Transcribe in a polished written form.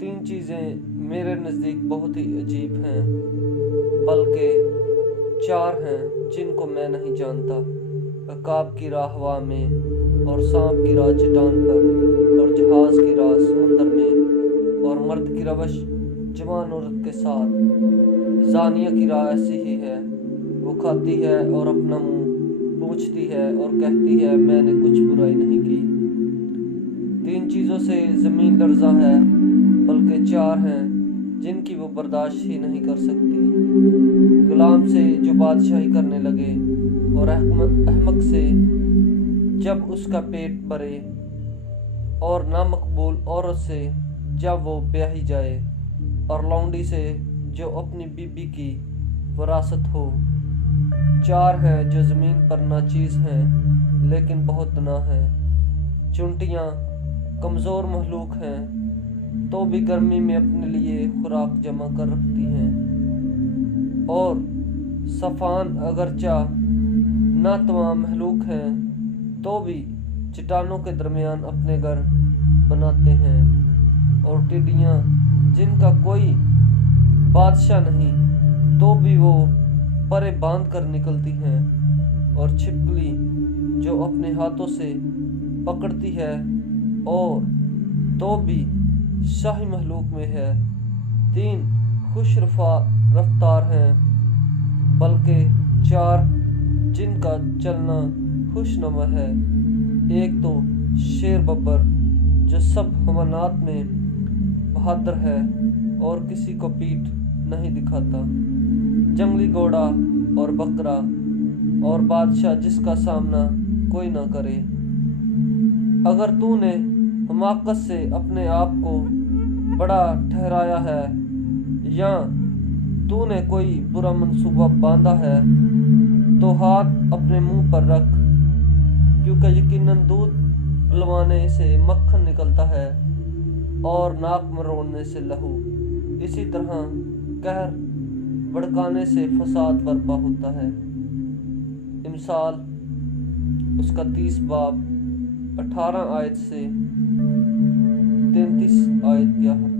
تین چیزیں میرے نزدیک بہت ہی عجیب ہیں، بلکہ چار ہیں جن کو میں نہیں جانتا: عقاب کی راہ ہوا میں، اور سانپ کی راہ چٹان پر، اور جہاز کی راہ سمندر میں، اور مرد کی روش جوان عورت کے ساتھ۔ زانیہ کی راہ ایسی ہی ہے، وہ کھاتی ہے اور اپنا منہ پونچھتی ہے اور کہتی ہے میں نے کچھ برائی نہیں کی۔ تین چیزوں سے زمین لرزاں ہے، بلکہ چار ہیں جن کی وہ برداشت ہی نہیں کر سکتی: غلام سے جو بادشاہی کرنے لگے، اور احمق سے جب اس کا پیٹ بھرے، اور نامقبول عورت سے جب وہ بیاہی جائے، اور لونڈی سے جو اپنی بیوی کی وراثت ہو۔ چار ہیں جو زمین پر ناچیز ہیں لیکن بہت دنا ہیں۔ چونٹیاں کمزور مخلوق ہیں تو بھی گرمی میں اپنے لیے خوراک جمع کر رکھتی ہیں، اور صفان اگرچہ ناتواں مخلوق ہیں تو بھی چٹانوں کے درمیان اپنے گھر بناتے ہیں۔ اور ٹڈیاں جن کا کوئی بادشاہ نہیں تو بھی وہ پرے باندھ کر نکلتی ہیں، اور چھپکلی جو اپنے ہاتھوں سے پکڑتی ہے اور تو بھی شاہی مخلوق میں ہے۔ تین خوش رفتار ہیں، بلکہ چار جن کا چلنا خوش نما ہے: ایک تو شیر ببر جو سب حیوانات میں بہادر ہے اور کسی کو پیٹھ نہیں دکھاتا، جنگلی گھوڑا اور بکرا، اور بادشاہ جس کا سامنا کوئی نہ کرے۔ اگر تو نے حماقت سے اپنے آپ کو بڑا ٹھہرایا ہے، یا تو نے کوئی برا منصوبہ باندھا ہے، تو ہاتھ اپنے منہ پر رکھ، کیونکہ یقیناً دودھ پلوانے سے مکھن نکلتا ہے اور ناک مروڑنے سے لہو، اسی طرح قہر بھڑکانے سے فساد برپا ہوتا ہے۔ امثال اس کا 30 باب 18 آیت سے 33 آیت کیا ہے؟